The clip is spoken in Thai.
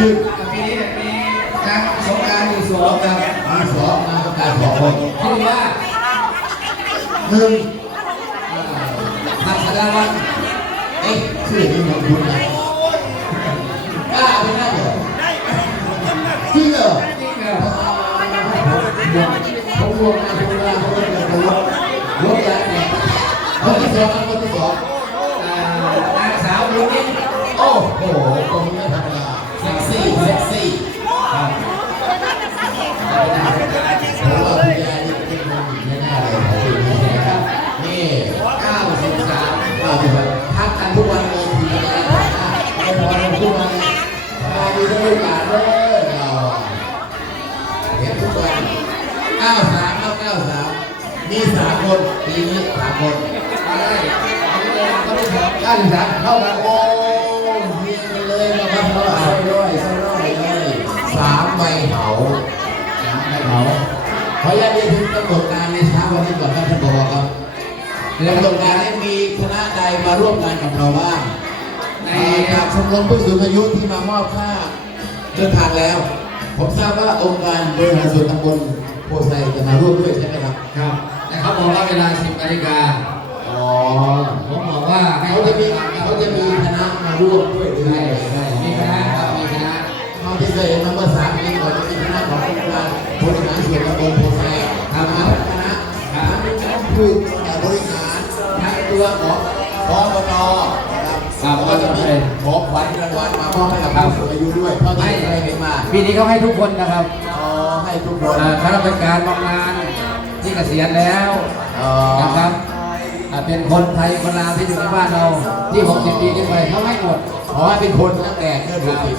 ชื่อปีนี้มีนางสงกรารอยู่สวสองคกัรับมีสองงานต้องการสองคนชื่อว่าหนึ่งพัสดาวันเอ๊ะชื่อนี้เหมือนคุณนะกล้าเอาไปได้เหรอจริงเหรอจริงเหรอผมรวมงานทุกงานเขาเลยจะลดลดยาแก่ยคนที่สองคนที่สองอ่านางสาวลุงนิดโอ้โหตรงนี้ธรรมดาาจะแบบทักกันทุกวันเลยทีนี้นะไม่พอเรทุกวันมาดีด้วยลูกหลานเด้อเราเห็นทุกวัน93ครับ93มีสามคนปีนี้สามคนอะได้เลยเขาไม่ถอด93เท่ากันโอ้เฮียกันเลยนะครับเราใส่ด้วยใส่ด้วยเลยสามใบเหาสามใบเหาขออนุญาตเรียน กำหนดการให้มีคณะใดมาร่วมงานกับเราบ้างในในจากชมรมผู้สูงอายุที่มามอบค่าเดินทางแล้ว ผมทราบว่าองค์การบริหารส่วนตำบลโพไซจะมาร่วมด้วยใช่ไหมครับ ครับแต่เขาบอกว่าเวลา 10นาฬิกาอ๋อผมบอกว่าให้เขาจะมีเขาจะมีคณะมาร่วมด้วยหรือใช่ไงใช่มีคณะครับมีคณะเขาที่เคยเห็นมาเมื่อสามปีก่อนจะมีคณะขององค์การบริหารส่วนตำบลโพไซ เป็นการพูดแต่บริหารทางตัวของพอบนนะครับครับก็จะมีของขวัญรางวัลมามอบให้กับผู้สูงอายุด้วยเท่าที่เคยเห็นมาปีนี้เขาให้ทุกคนนะครับอ๋อให้ทุกคนอ่าข้าราชการบำนาญที่เกษียณแล้วอ๋อนะครับอ่าเป็นคนไทยคนลาวที่อยู่ในบ้านเราที่ 60 ปีขึ้นไปเขาให้หมดขอให้เป็นคนตั้งแต่เกิดหกสิบ